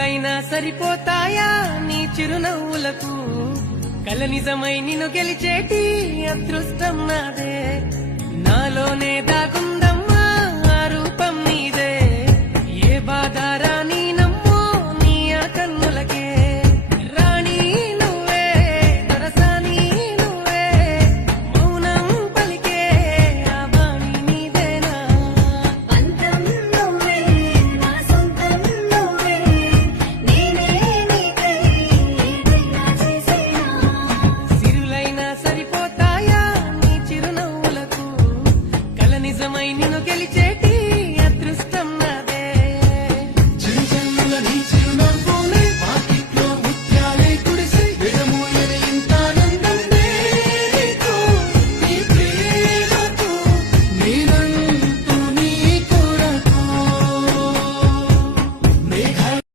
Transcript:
జన్మలైనా సరిపోతాయా నీ చిరునవ్వులకు కల నిజమై నిన్ను గెలిచేటి అదృష్టం నాదే నాలోనే దాగుందా